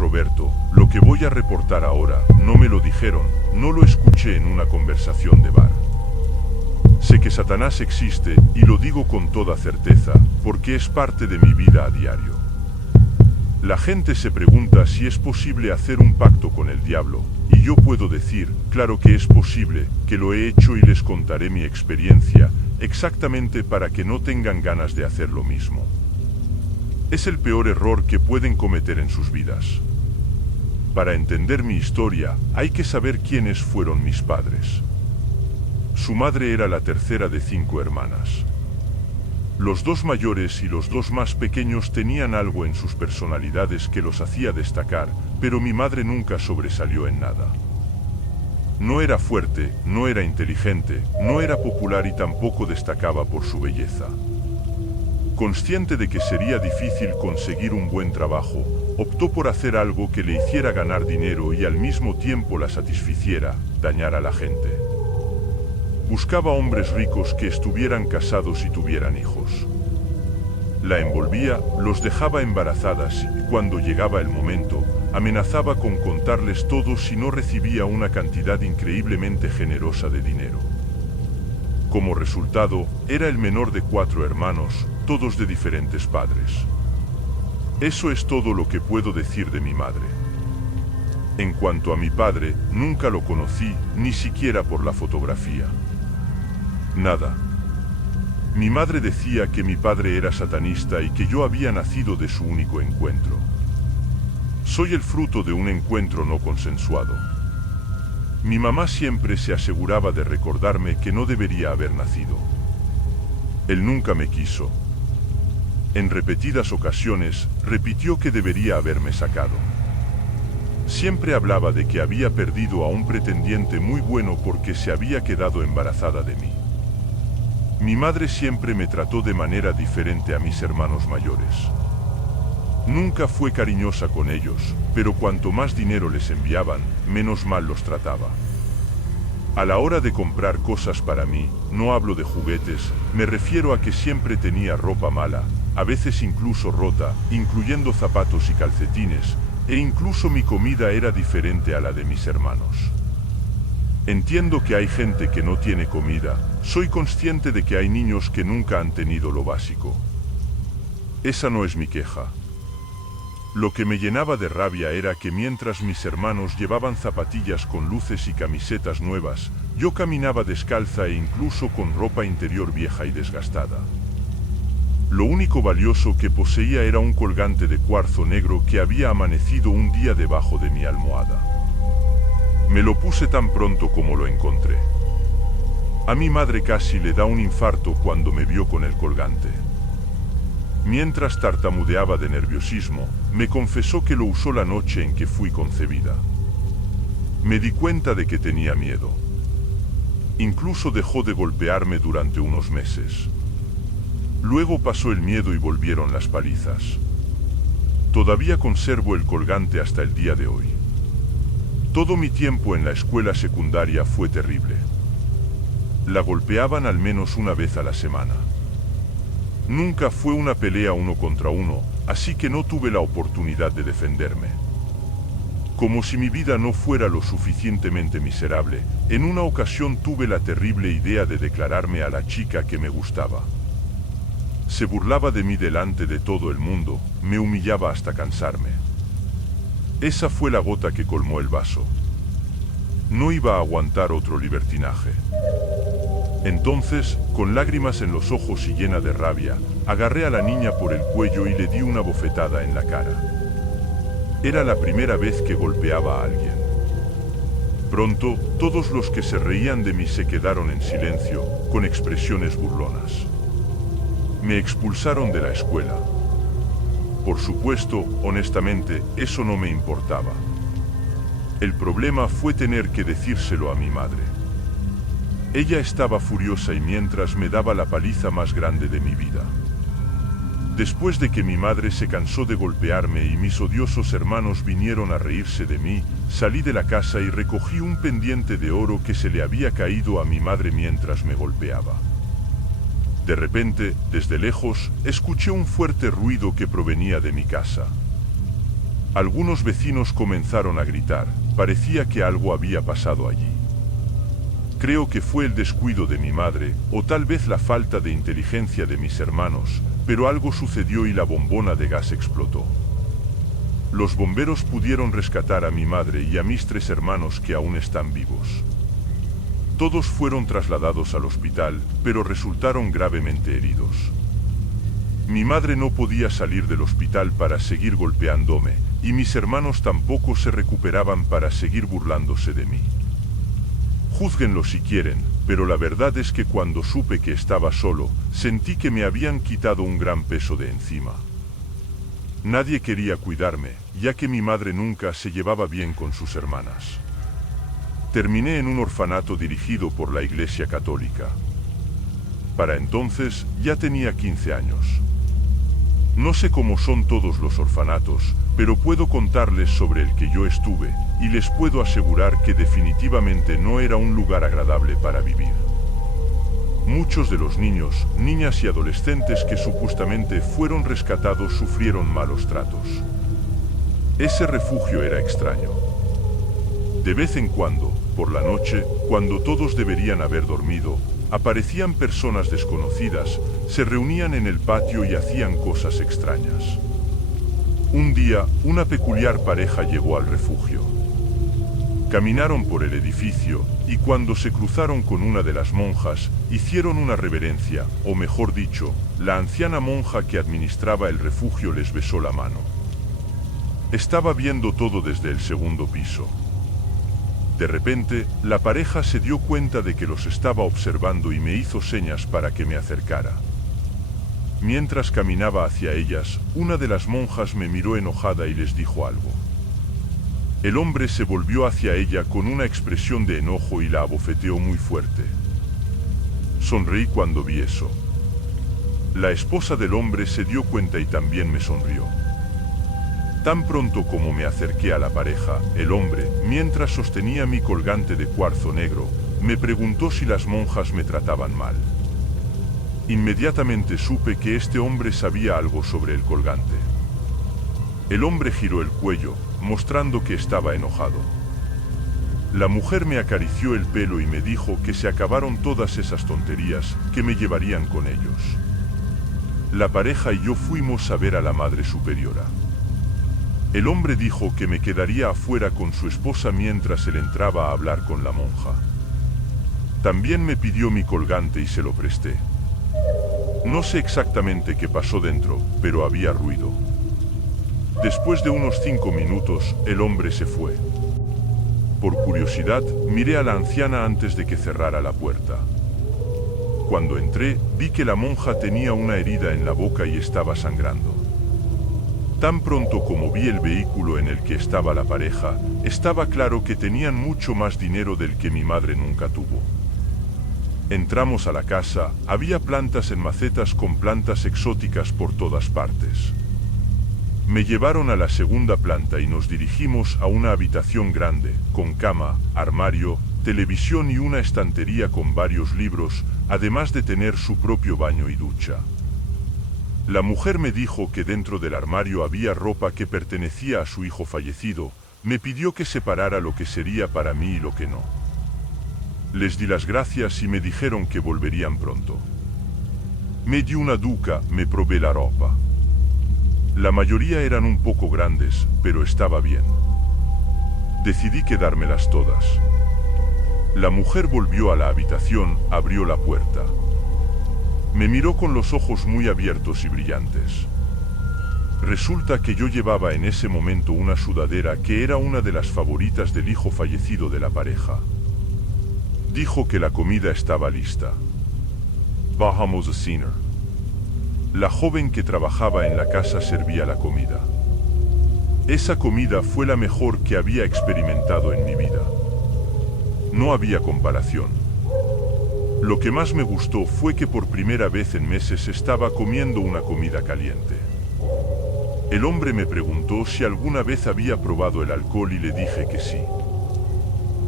Roberto, lo que voy a reportar ahora, no me lo dijeron, no lo escuché en una conversación de bar. Sé que Satanás existe, y lo digo con toda certeza, porque es parte de mi vida a diario. La gente se pregunta si es posible hacer un pacto con el diablo, y yo puedo decir, claro que es posible, que lo he hecho y les contaré mi experiencia, exactamente para que no tengan ganas de hacer lo mismo. Es el peor error que pueden cometer en sus vidas. Para entender mi historia, hay que saber quiénes fueron mis padres. Su madre era la tercera de 5 hermanas. Los 2 mayores y los 2 más pequeños tenían algo en sus personalidades que los hacía destacar, pero mi madre nunca sobresalió en nada. No era fuerte, no era inteligente, no era popular y tampoco destacaba por su belleza. Consciente de que sería difícil conseguir un buen trabajo, optó por hacer algo que le hiciera ganar dinero y al mismo tiempo la satisficiera, dañar a la gente. Buscaba hombres ricos que estuvieran casados y tuvieran hijos. La envolvía, los dejaba embarazadas y cuando llegaba el momento, amenazaba con contarles todo si no recibía una cantidad increíblemente generosa de dinero. Como resultado, era el menor de 4 hermanos, todos de diferentes padres. Eso es todo lo que puedo decir de mi madre. En cuanto a mi padre, nunca lo conocí, ni siquiera por la fotografía. Nada. Mi madre decía que mi padre era satanista y que yo había nacido de su único encuentro. Soy el fruto de un encuentro no consensuado. Mi mamá siempre se aseguraba de recordarme que no debería haber nacido. Él nunca me quiso. En repetidas ocasiones, repitió que debería haberme sacado. Siempre hablaba de que había perdido a un pretendiente muy bueno porque se había quedado embarazada de mí. Mi madre siempre me trató de manera diferente a mis hermanos mayores. Nunca fue cariñosa con ellos, pero cuanto más dinero les enviaban, menos mal los trataba. A la hora de comprar cosas para mí, no hablo de juguetes, me refiero a que siempre tenía ropa mala, a veces incluso rota, incluyendo zapatos y calcetines, e incluso mi comida era diferente a la de mis hermanos. Entiendo que hay gente que no tiene comida, soy consciente de que hay niños que nunca han tenido lo básico. Esa no es mi queja. Lo que me llenaba de rabia era que mientras mis hermanos llevaban zapatillas con luces y camisetas nuevas, yo caminaba descalza e incluso con ropa interior vieja y desgastada. Lo único valioso que poseía era un colgante de cuarzo negro que había amanecido un día debajo de mi almohada. Me lo puse tan pronto como lo encontré. A mi madre casi le da un infarto cuando me vio con el colgante. Mientras tartamudeaba de nerviosismo, me confesó que lo usó la noche en que fui concebida. Me di cuenta de que tenía miedo. Incluso dejó de golpearme durante unos meses. Luego pasó el miedo y volvieron las palizas. Todavía conservo el colgante hasta el día de hoy. Todo mi tiempo en la escuela secundaria fue terrible. La golpeaban al menos una vez a la semana. Nunca fue una pelea 1 contra 1, así que no tuve la oportunidad de defenderme. Como si mi vida no fuera lo suficientemente miserable, en una ocasión tuve la terrible idea de declararme a la chica que me gustaba. Se burlaba de mí delante de todo el mundo, me humillaba hasta cansarme. Esa fue la gota que colmó el vaso. No iba a aguantar otro libertinaje. Entonces, con lágrimas en los ojos y llena de rabia, agarré a la niña por el cuello y le di una bofetada en la cara. Era la primera vez que golpeaba a alguien. Pronto, todos los que se reían de mí se quedaron en silencio, con expresiones burlonas. Me expulsaron de la escuela. Por supuesto, honestamente, eso no me importaba. El problema fue tener que decírselo a mi madre. Ella estaba furiosa y mientras me daba la paliza más grande de mi vida. Después de que mi madre se cansó de golpearme y mis odiosos hermanos vinieron a reírse de mí, salí de la casa y recogí un pendiente de oro que se le había caído a mi madre mientras me golpeaba. De repente, desde lejos, escuché un fuerte ruido que provenía de mi casa. Algunos vecinos comenzaron a gritar, parecía que algo había pasado allí. Creo que fue el descuido de mi madre, o tal vez la falta de inteligencia de mis hermanos, pero algo sucedió y la bombona de gas explotó. Los bomberos pudieron rescatar a mi madre y a mis 3 hermanos que aún están vivos. Todos fueron trasladados al hospital, pero resultaron gravemente heridos. Mi madre no podía salir del hospital para seguir golpeándome, y mis hermanos tampoco se recuperaban para seguir burlándose de mí. Júzguenlo si quieren, pero la verdad es que cuando supe que estaba solo, sentí que me habían quitado un gran peso de encima. Nadie quería cuidarme, ya que mi madre nunca se llevaba bien con sus hermanas. Terminé en un orfanato dirigido por la Iglesia Católica. Para entonces, ya tenía 15 años. No sé cómo son todos los orfanatos, pero puedo contarles sobre el que yo estuve, y les puedo asegurar que definitivamente no era un lugar agradable para vivir. Muchos de los niños, niñas y adolescentes que supuestamente fueron rescatados sufrieron malos tratos. Ese refugio era extraño. De vez en cuando, por la noche, cuando todos deberían haber dormido, aparecían personas desconocidas, se reunían en el patio y hacían cosas extrañas. Un día, una peculiar pareja llegó al refugio. Caminaron por el edificio, y cuando se cruzaron con una de las monjas, hicieron una reverencia, o mejor dicho, la anciana monja que administraba el refugio les besó la mano. Estaba viendo todo desde el segundo piso. De repente, la pareja se dio cuenta de que los estaba observando y me hizo señas para que me acercara. Mientras caminaba hacia ellas, una de las monjas me miró enojada y les dijo algo. El hombre se volvió hacia ella con una expresión de enojo y la abofeteó muy fuerte. Sonreí cuando vi eso. La esposa del hombre se dio cuenta y también me sonrió. Tan pronto como me acerqué a la pareja, el hombre, mientras sostenía mi colgante de cuarzo negro, me preguntó si las monjas me trataban mal. Inmediatamente supe que este hombre sabía algo sobre el colgante. El hombre giró el cuello, mostrando que estaba enojado. La mujer me acarició el pelo y me dijo que se acabaron todas esas tonterías, que me llevarían con ellos. La pareja y yo fuimos a ver a la Madre Superiora. El hombre dijo que me quedaría afuera con su esposa mientras él entraba a hablar con la monja. También me pidió mi colgante y se lo presté. No sé exactamente qué pasó dentro, pero había ruido. Después de unos 5 minutos, el hombre se fue. Por curiosidad, miré a la anciana antes de que cerrara la puerta. Cuando entré, vi que la monja tenía una herida en la boca y estaba sangrando. Tan pronto como vi el vehículo en el que estaba la pareja, estaba claro que tenían mucho más dinero del que mi madre nunca tuvo. Entramos a la casa, había plantas en macetas con plantas exóticas por todas partes. Me llevaron a la segunda planta y nos dirigimos a una habitación grande, con cama, armario, televisión y una estantería con varios libros, además de tener su propio baño y ducha. La mujer me dijo que dentro del armario había ropa que pertenecía a su hijo fallecido, me pidió que separara lo que sería para mí y lo que no. Les di las gracias y me dijeron que volverían pronto. Me dio una duca, me probé la ropa. La mayoría eran un poco grandes, pero estaba bien. Decidí quedármelas todas. La mujer volvió a la habitación, abrió la puerta. Me miró con los ojos muy abiertos y brillantes. Resulta que yo llevaba en ese momento una sudadera que era una de las favoritas del hijo fallecido de la pareja. Dijo que la comida estaba lista. Vamos a cenar. La joven que trabajaba en la casa servía la comida. Esa comida fue la mejor que había experimentado en mi vida. No había comparación. Lo que más me gustó fue que por primera vez en meses estaba comiendo una comida caliente. El hombre me preguntó si alguna vez había probado el alcohol y le dije que sí.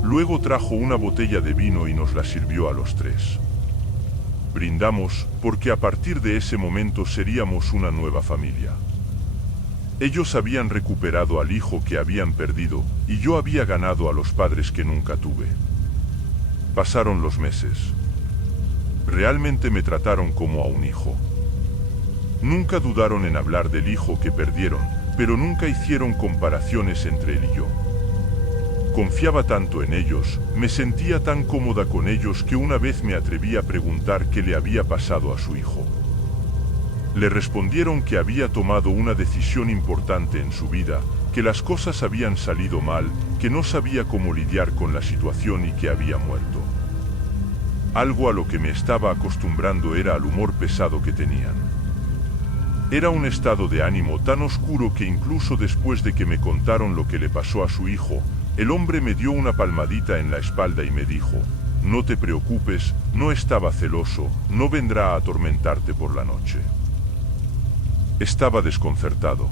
Luego trajo una botella de vino y nos la sirvió a los 3. Brindamos, porque a partir de ese momento seríamos una nueva familia. Ellos habían recuperado al hijo que habían perdido, y yo había ganado a los padres que nunca tuve. Pasaron los meses. Realmente me trataron como a un hijo. Nunca dudaron en hablar del hijo que perdieron, pero nunca hicieron comparaciones entre él y yo. Confiaba tanto en ellos, me sentía tan cómoda con ellos que una vez me atreví a preguntar qué le había pasado a su hijo. Le respondieron que había tomado una decisión importante en su vida, que las cosas habían salido mal, que no sabía cómo lidiar con la situación y que había muerto. Algo a lo que me estaba acostumbrando era al humor pesado que tenían. Era un estado de ánimo tan oscuro que incluso después de que me contaron lo que le pasó a su hijo, el hombre me dio una palmadita en la espalda y me dijo: no te preocupes, no estaba celoso, no vendrá a atormentarte por la noche. Estaba desconcertado.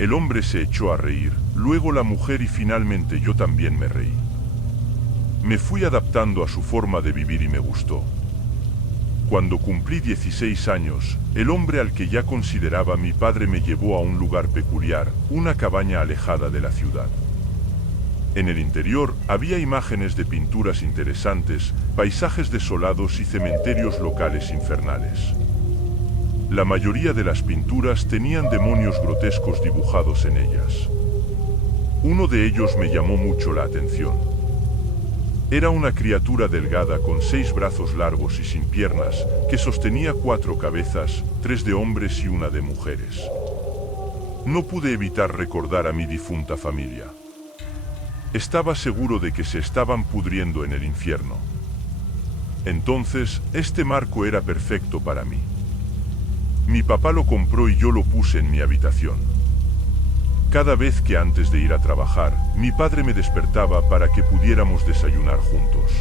El hombre se echó a reír, luego la mujer y finalmente yo también me reí. Me fui adaptando a su forma de vivir y me gustó. Cuando cumplí 16 años, el hombre al que ya consideraba mi padre me llevó a un lugar peculiar, una cabaña alejada de la ciudad. En el interior había imágenes de pinturas interesantes, paisajes desolados y cementerios locales infernales. La mayoría de las pinturas tenían demonios grotescos dibujados en ellas. Uno de ellos me llamó mucho la atención. Era una criatura delgada con 6 brazos largos y sin piernas, que sostenía 4 cabezas, 3 de hombres y una de mujeres. No pude evitar recordar a mi difunta familia. Estaba seguro de que se estaban pudriendo en el infierno. Entonces, este marco era perfecto para mí. Mi papá lo compró y yo lo puse en mi habitación. Cada vez que antes de ir a trabajar, mi padre me despertaba para que pudiéramos desayunar juntos.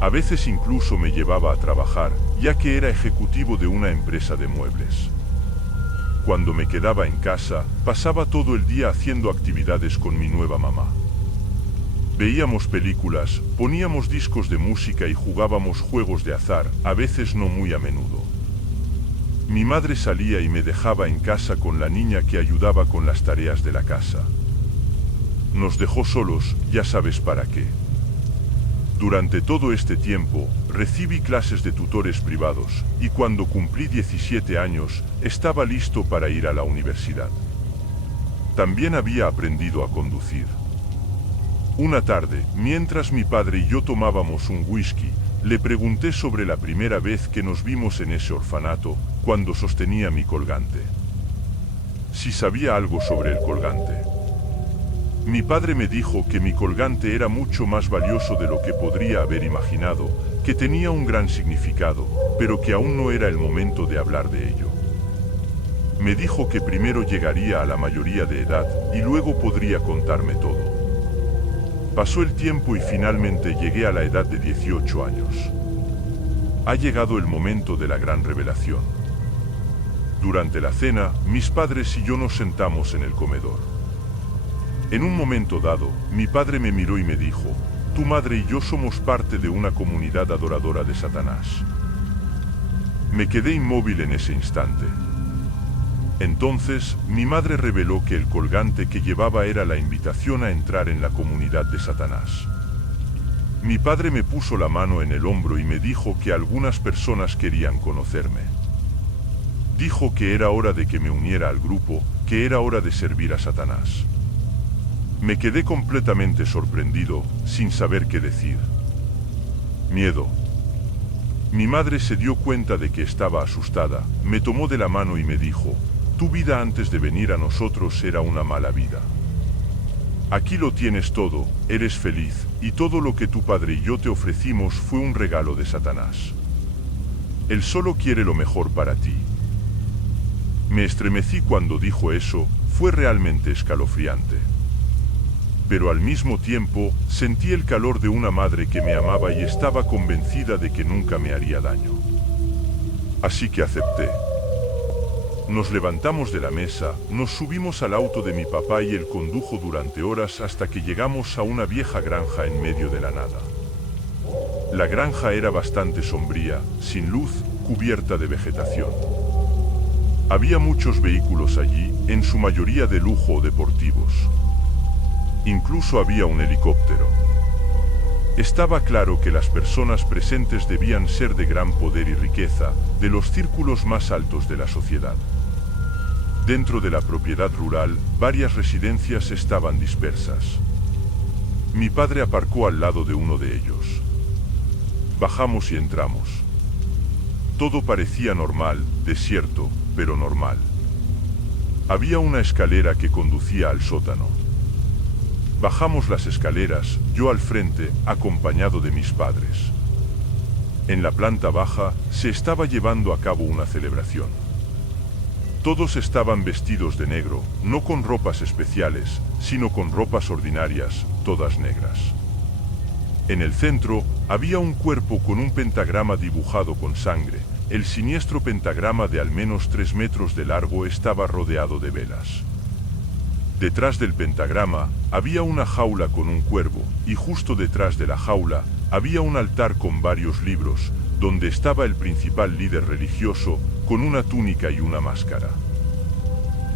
A veces incluso me llevaba a trabajar, ya que era ejecutivo de una empresa de muebles. Cuando me quedaba en casa, pasaba todo el día haciendo actividades con mi nueva mamá. Veíamos películas, poníamos discos de música y jugábamos juegos de azar, a veces no muy a menudo. Mi madre salía y me dejaba en casa con la niña que ayudaba con las tareas de la casa. Nos dejó solos, ya sabes para qué. Durante todo este tiempo, recibí clases de tutores privados, y cuando cumplí 17 años, estaba listo para ir a la universidad. También había aprendido a conducir. Una tarde, mientras mi padre y yo tomábamos un whisky, le pregunté sobre la primera vez que nos vimos en ese orfanato, cuando sostenía mi colgante. Si sabía algo sobre el colgante. Mi padre me dijo que mi colgante era mucho más valioso de lo que podría haber imaginado, que tenía un gran significado, pero que aún no era el momento de hablar de ello. Me dijo que primero llegaría a la mayoría de edad y luego podría contarme todo. Pasó el tiempo y finalmente llegué a la edad de 18 años. Ha llegado el momento de la gran revelación. Durante la cena, mis padres y yo nos sentamos en el comedor. En un momento dado, mi padre me miró y me dijo: tu madre y yo somos parte de una comunidad adoradora de Satanás. Me quedé inmóvil en ese instante. Entonces, mi madre reveló que el colgante que llevaba era la invitación a entrar en la comunidad de Satanás. Mi padre me puso la mano en el hombro y me dijo que algunas personas querían conocerme. Dijo que era hora de que me uniera al grupo, que era hora de servir a Satanás. Me quedé completamente sorprendido, sin saber qué decir. Miedo. Mi madre se dio cuenta de que estaba asustada, me tomó de la mano y me dijo: tu vida antes de venir a nosotros era una mala vida. Aquí lo tienes todo, eres feliz, y todo lo que tu padre y yo te ofrecimos fue un regalo de Satanás. Él solo quiere lo mejor para ti. Me estremecí cuando dijo eso, fue realmente escalofriante. Pero al mismo tiempo, sentí el calor de una madre que me amaba y estaba convencida de que nunca me haría daño. Así que acepté. Nos levantamos de la mesa, nos subimos al auto de mi papá y él condujo durante horas hasta que llegamos a una vieja granja en medio de la nada. La granja era bastante sombría, sin luz, cubierta de vegetación. Había muchos vehículos allí, en su mayoría de lujo o deportivos. Incluso había un helicóptero. Estaba claro que las personas presentes debían ser de gran poder y riqueza, de los círculos más altos de la sociedad. Dentro de la propiedad rural, varias residencias estaban dispersas. Mi padre aparcó al lado de uno de ellos. Bajamos y entramos. Todo parecía normal, desierto, pero normal. Había una escalera que conducía al sótano. Bajamos las escaleras, yo al frente, acompañado de mis padres. En la planta baja, se estaba llevando a cabo una celebración. Todos estaban vestidos de negro, no con ropas especiales, sino con ropas ordinarias, todas negras. En el centro, había un cuerpo con un pentagrama dibujado con sangre. El siniestro pentagrama de al menos 3 metros de largo estaba rodeado de velas. Detrás del pentagrama, había una jaula con un cuervo, y justo detrás de la jaula, había un altar con varios libros, donde estaba el principal líder religioso, con una túnica y una máscara.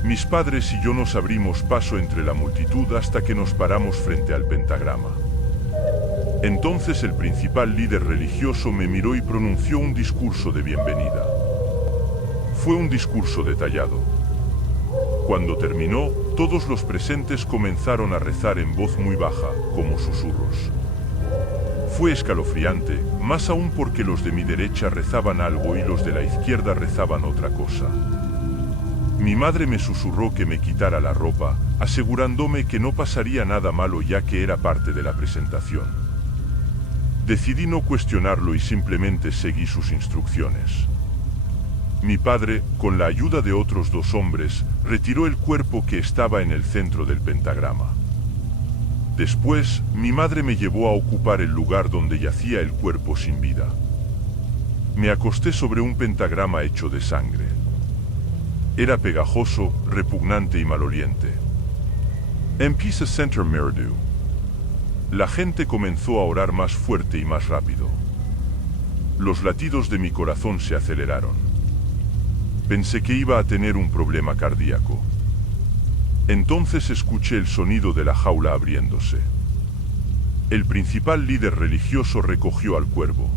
Mis padres y yo nos abrimos paso entre la multitud hasta que nos paramos frente al pentagrama. Entonces el principal líder religioso me miró y pronunció un discurso de bienvenida. Fue un discurso detallado. Cuando terminó, todos los presentes comenzaron a rezar en voz muy baja, como susurros. Fue escalofriante, más aún porque los de mi derecha rezaban algo y los de la izquierda rezaban otra cosa. Mi madre me susurró que me quitara la ropa, asegurándome que no pasaría nada malo ya que era parte de la presentación. Decidí no cuestionarlo y simplemente seguí sus instrucciones. Mi padre, con la ayuda de otros 2 hombres, retiró el cuerpo que estaba en el centro del pentagrama. Después, mi madre me llevó a ocupar el lugar donde yacía el cuerpo sin vida. Me acosté sobre un pentagrama hecho de sangre. Era pegajoso, repugnante y maloliente. Empieza Center Merdu. La gente comenzó a orar más fuerte y más rápido. Los latidos de mi corazón se aceleraron. Pensé que iba a tener un problema cardíaco. Entonces escuché el sonido de la jaula abriéndose. El principal líder religioso recogió al cuervo.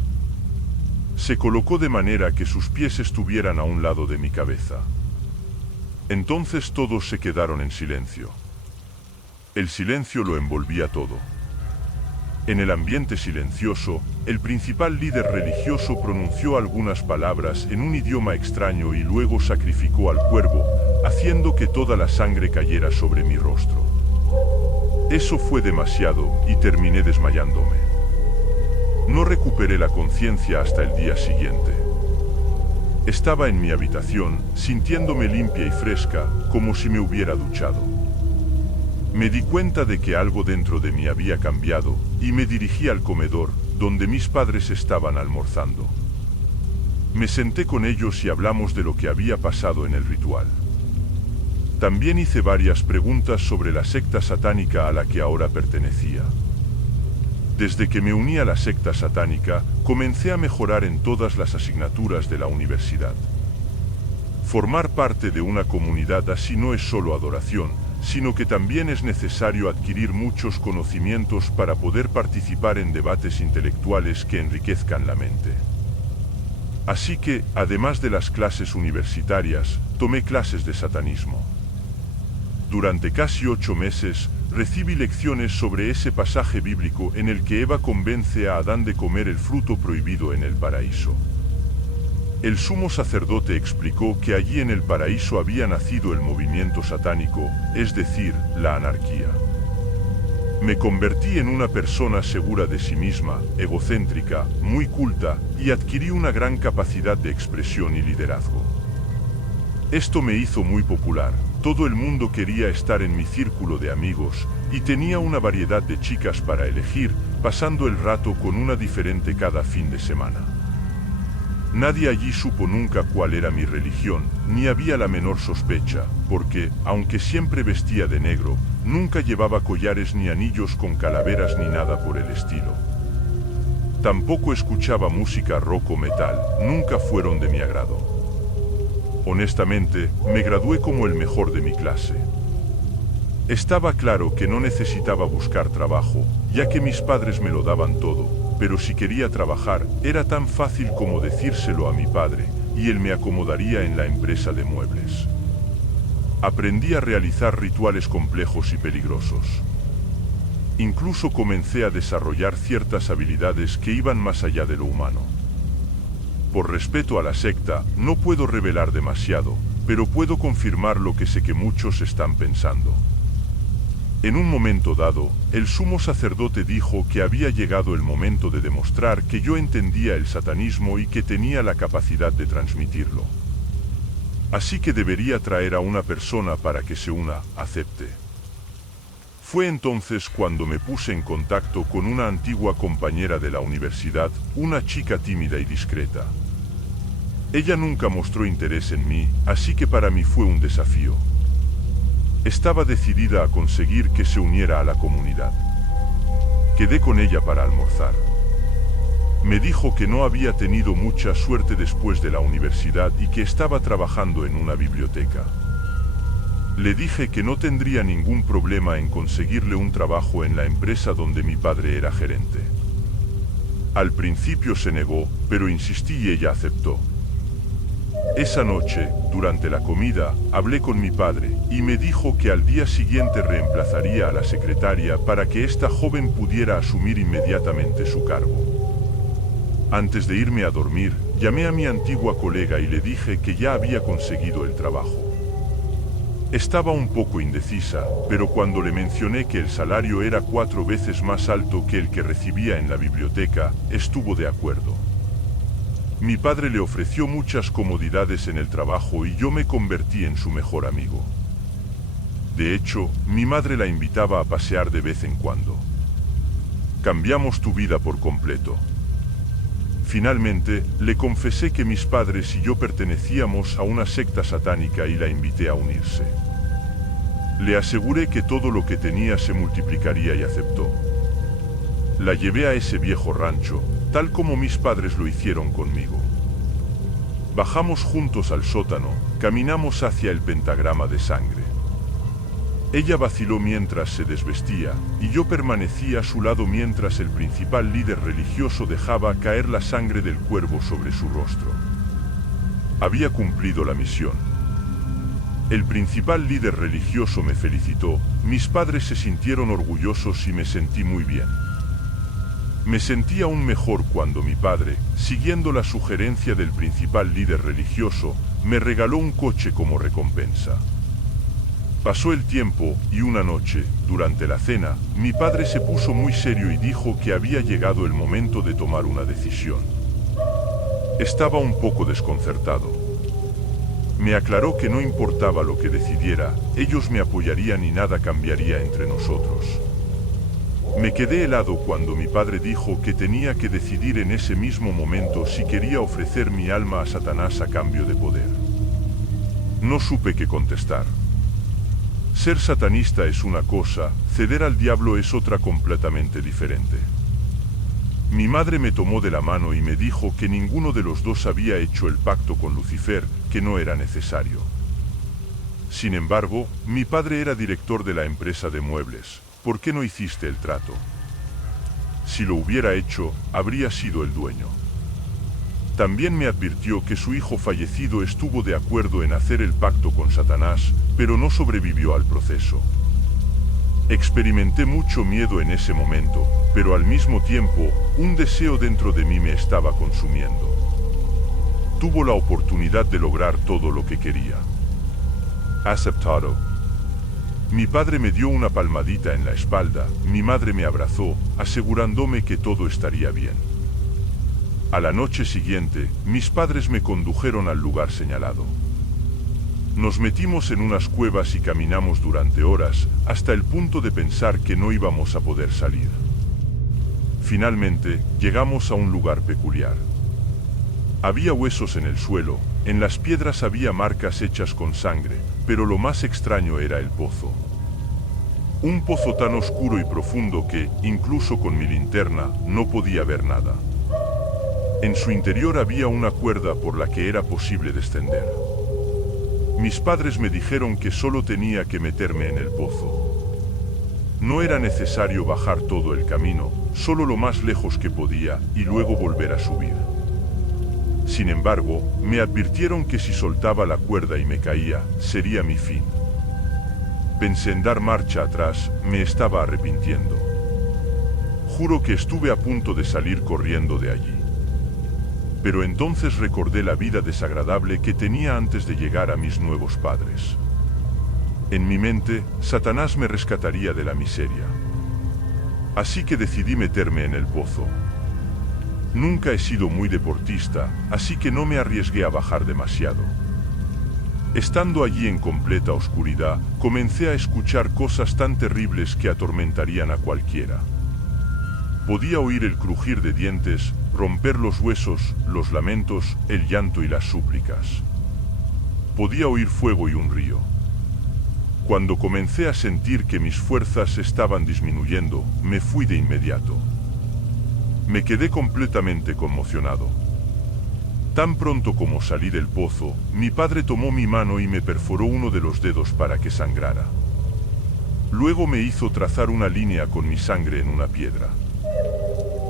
Se colocó de manera que sus pies estuvieran a un lado de mi cabeza. Entonces todos se quedaron en silencio. El silencio lo envolvía todo. En el ambiente silencioso, el principal líder religioso pronunció algunas palabras en un idioma extraño y luego sacrificó al cuervo, haciendo que toda la sangre cayera sobre mi rostro. Eso fue demasiado y terminé desmayándome. No recuperé la conciencia hasta el día siguiente. Estaba en mi habitación, sintiéndome limpia y fresca, como si me hubiera duchado. Me di cuenta de que algo dentro de mí había cambiado, y me dirigí al comedor, donde mis padres estaban almorzando. Me senté con ellos y hablamos de lo que había pasado en el ritual. También hice varias preguntas sobre la secta satánica a la que ahora pertenecía. Desde que me uní a la secta satánica, comencé a mejorar en todas las asignaturas de la universidad. Formar parte de una comunidad así no es solo adoración, sino que también es necesario adquirir muchos conocimientos para poder participar en debates intelectuales que enriquezcan la mente. Así que, además de las clases universitarias, tomé clases de satanismo. Durante casi 8 meses, recibí lecciones sobre ese pasaje bíblico en el que Eva convence a Adán de comer el fruto prohibido en el paraíso. El sumo sacerdote explicó que allí en el paraíso había nacido el movimiento satánico, es decir, la anarquía. Me convertí en una persona segura de sí misma, egocéntrica, muy culta, y adquirí una gran capacidad de expresión y liderazgo. Esto me hizo muy popular, todo el mundo quería estar en mi círculo de amigos, y tenía una variedad de chicas para elegir, pasando el rato con una diferente cada fin de semana. Nadie allí supo nunca cuál era mi religión, ni había la menor sospecha, porque, aunque siempre vestía de negro, nunca llevaba collares ni anillos con calaveras ni nada por el estilo. Tampoco escuchaba música rock o metal, nunca fueron de mi agrado. Honestamente, me gradué como el mejor de mi clase. Estaba claro que no necesitaba buscar trabajo, ya que mis padres me lo daban todo, pero si quería trabajar, era tan fácil como decírselo a mi padre, y él me acomodaría en la empresa de muebles. Aprendí a realizar rituales complejos y peligrosos. Incluso comencé a desarrollar ciertas habilidades que iban más allá de lo humano. Por respeto a la secta, no puedo revelar demasiado, pero puedo confirmar lo que sé que muchos están pensando. En un momento dado, el sumo sacerdote dijo que había llegado el momento de demostrar que yo entendía el satanismo y que tenía la capacidad de transmitirlo. Así que debería traer a una persona para que se una, acepte. Fue entonces cuando me puse en contacto con una antigua compañera de la universidad, una chica tímida y discreta. Ella nunca mostró interés en mí, así que para mí fue un desafío. Estaba decidida a conseguir que se uniera a la comunidad. Quedé con ella para almorzar. Me dijo que no había tenido mucha suerte después de la universidad y que estaba trabajando en una biblioteca. Le dije que no tendría ningún problema en conseguirle un trabajo en la empresa donde mi padre era gerente. Al principio se negó, pero insistí y ella aceptó. Esa noche, durante la comida, hablé con mi padre y me dijo que al día siguiente reemplazaría a la secretaria para que esta joven pudiera asumir inmediatamente su cargo. Antes de irme a dormir, llamé a mi antigua colega y le dije que ya había conseguido el trabajo. Estaba un poco indecisa, pero cuando le mencioné que el salario era 4 veces más alto que el que recibía en la biblioteca, estuvo de acuerdo. Mi padre le ofreció muchas comodidades en el trabajo y yo me convertí en su mejor amigo. De hecho, mi madre la invitaba a pasear de vez en cuando. Cambiamos tu vida por completo. Finalmente, le confesé que mis padres y yo pertenecíamos a una secta satánica y la invité a unirse. Le aseguré que todo lo que tenía se multiplicaría y aceptó. La llevé a ese viejo rancho, tal como mis padres lo hicieron conmigo. Bajamos juntos al sótano, caminamos hacia el pentagrama de sangre. Ella vaciló mientras se desvestía, y yo permanecí a su lado mientras el principal líder religioso dejaba caer la sangre del cuervo sobre su rostro. Había cumplido la misión. El principal líder religioso me felicitó, mis padres se sintieron orgullosos y me sentí muy bien. Me sentí aún mejor cuando mi padre, siguiendo la sugerencia del principal líder religioso, me regaló un coche como recompensa. Pasó el tiempo, y una noche, durante la cena, mi padre se puso muy serio y dijo que había llegado el momento de tomar una decisión. Estaba un poco desconcertado. Me aclaró que no importaba lo que decidiera, ellos me apoyarían y nada cambiaría entre nosotros. Me quedé helado cuando mi padre dijo que tenía que decidir en ese mismo momento si quería ofrecer mi alma a Satanás a cambio de poder. No supe qué contestar. Ser satanista es una cosa, ceder al diablo es otra completamente diferente. Mi madre me tomó de la mano y me dijo que ninguno de los dos había hecho el pacto con Lucifer, que no era necesario. Sin embargo, mi padre era director de la empresa de muebles. ¿Por qué no hiciste el trato? Si lo hubiera hecho, habría sido el dueño. También me advirtió que su hijo fallecido estuvo de acuerdo en hacer el pacto con Satanás, pero no sobrevivió al proceso. Experimenté mucho miedo en ese momento, pero al mismo tiempo, un deseo dentro de mí me estaba consumiendo. Tuvo la oportunidad de lograr todo lo que quería. Aceptado. Mi padre me dio una palmadita en la espalda, mi madre me abrazó, asegurándome que todo estaría bien. A la noche siguiente, mis padres me condujeron al lugar señalado. Nos metimos en unas cuevas y caminamos durante horas, hasta el punto de pensar que no íbamos a poder salir. Finalmente, llegamos a un lugar peculiar. Había huesos en el suelo, en las piedras había marcas hechas con sangre, pero lo más extraño era el pozo. Un pozo tan oscuro y profundo que, incluso con mi linterna, no podía ver nada. En su interior había una cuerda por la que era posible descender. Mis padres me dijeron que solo tenía que meterme en el pozo. No era necesario bajar todo el camino, solo lo más lejos que podía y luego volver a subir. Sin embargo, me advirtieron que si soltaba la cuerda y me caía, sería mi fin. Pensé en dar marcha atrás, me estaba arrepintiendo. Juro que estuve a punto de salir corriendo de allí. Pero entonces recordé la vida desagradable que tenía antes de llegar a mis nuevos padres. En mi mente, Satanás me rescataría de la miseria. Así que decidí meterme en el pozo. Nunca he sido muy deportista, así que no me arriesgué a bajar demasiado. Estando allí en completa oscuridad, comencé a escuchar cosas tan terribles que atormentarían a cualquiera. Podía oír el crujir de dientes, romper los huesos, los lamentos, el llanto y las súplicas. Podía oír fuego y un río. Cuando comencé a sentir que mis fuerzas estaban disminuyendo, me fui de inmediato. Me quedé completamente conmocionado. Tan pronto como salí del pozo, mi padre tomó mi mano y me perforó uno de los dedos para que sangrara. Luego me hizo trazar una línea con mi sangre en una piedra.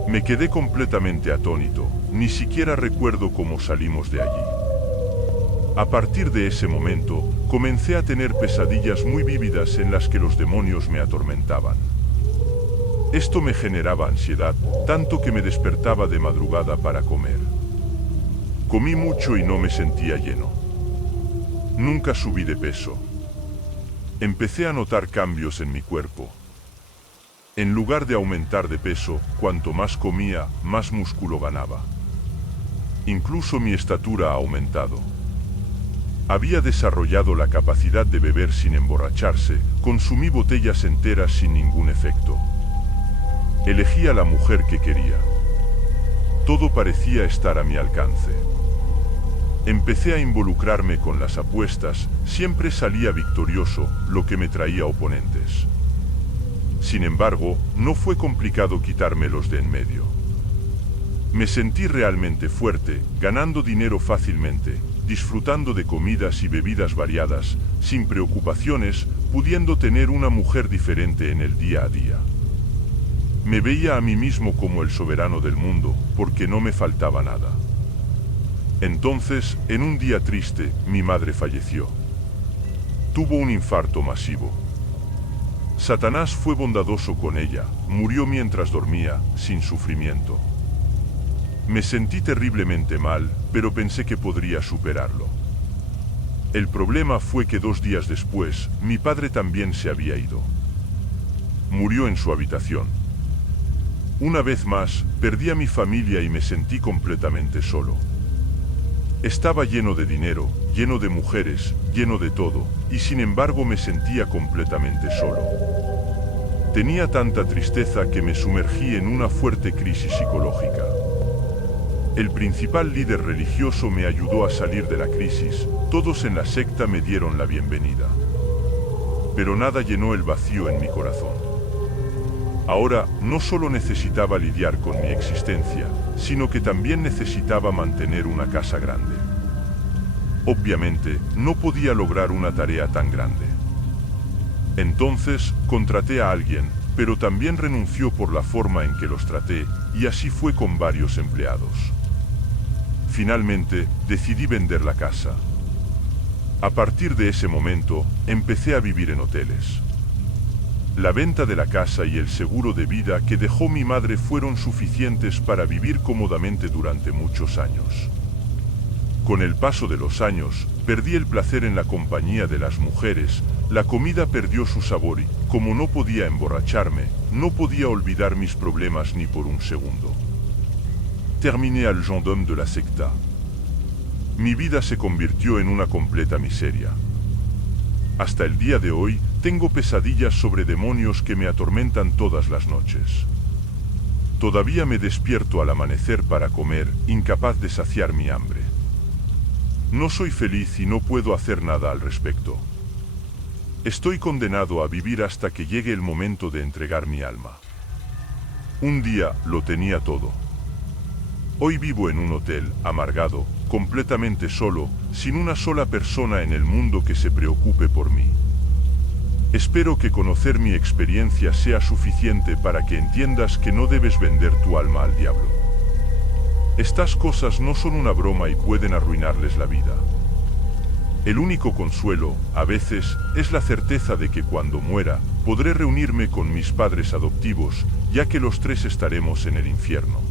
Me quedé completamente atónito, ni siquiera recuerdo cómo salimos de allí. A partir de ese momento, comencé a tener pesadillas muy vívidas en las que los demonios me atormentaban. Esto me generaba ansiedad, tanto que me despertaba de madrugada para comer. Comí mucho y no me sentía lleno. Nunca subí de peso. Empecé a notar cambios en mi cuerpo. En lugar de aumentar de peso, cuanto más comía, más músculo ganaba. Incluso mi estatura ha aumentado. Había desarrollado la capacidad de beber sin emborracharse, consumí botellas enteras sin ningún efecto. Elegí a la mujer que quería. Todo parecía estar a mi alcance. Empecé a involucrarme con las apuestas, siempre salía victorioso, lo que me traía oponentes. Sin embargo, no fue complicado quitármelos de en medio. Me sentí realmente fuerte, ganando dinero fácilmente, disfrutando de comidas y bebidas variadas, sin preocupaciones, pudiendo tener una mujer diferente en el día a día. Me veía a mí mismo como el soberano del mundo, porque no me faltaba nada. Entonces, en un día triste, mi madre falleció. Tuvo un infarto masivo. Satanás fue bondadoso con ella, murió mientras dormía, sin sufrimiento. Me sentí terriblemente mal, pero pensé que podría superarlo. El problema fue que 2 días después, mi padre también se había ido. Murió en su habitación. Una vez más, perdí a mi familia y me sentí completamente solo. Estaba lleno de dinero, lleno de mujeres, lleno de todo, y sin embargo me sentía completamente solo. Tenía tanta tristeza que me sumergí en una fuerte crisis psicológica. El principal líder religioso me ayudó a salir de la crisis, todos en la secta me dieron la bienvenida. Pero nada llenó el vacío en mi corazón. Ahora, no solo necesitaba lidiar con mi existencia, sino que también necesitaba mantener una casa grande. Obviamente, no podía lograr una tarea tan grande. Entonces, contraté a alguien, pero también renunció por la forma en que los traté, y así fue con varios empleados. Finalmente, decidí vender la casa. A partir de ese momento, empecé a vivir en hoteles. La venta de la casa y el seguro de vida que dejó mi madre fueron suficientes para vivir cómodamente durante muchos años. Con el paso de los años, perdí el placer en la compañía de las mujeres, la comida perdió su sabor y, como no podía emborracharme, no podía olvidar mis problemas ni por un segundo. Terminé al gendarme de la secta. Mi vida se convirtió en una completa miseria. Hasta el día de hoy, tengo pesadillas sobre demonios que me atormentan todas las noches. Todavía me despierto al amanecer para comer, incapaz de saciar mi hambre. No soy feliz y no puedo hacer nada al respecto. Estoy condenado a vivir hasta que llegue el momento de entregar mi alma. Un día lo tenía todo. Hoy vivo en un hotel, amargado, completamente solo, sin una sola persona en el mundo que se preocupe por mí. Espero que conocer mi experiencia sea suficiente para que entiendas que no debes vender tu alma al diablo. Estas cosas no son una broma y pueden arruinarles la vida. El único consuelo, a veces, es la certeza de que cuando muera, podré reunirme con mis padres adoptivos, ya que los tres estaremos en el infierno.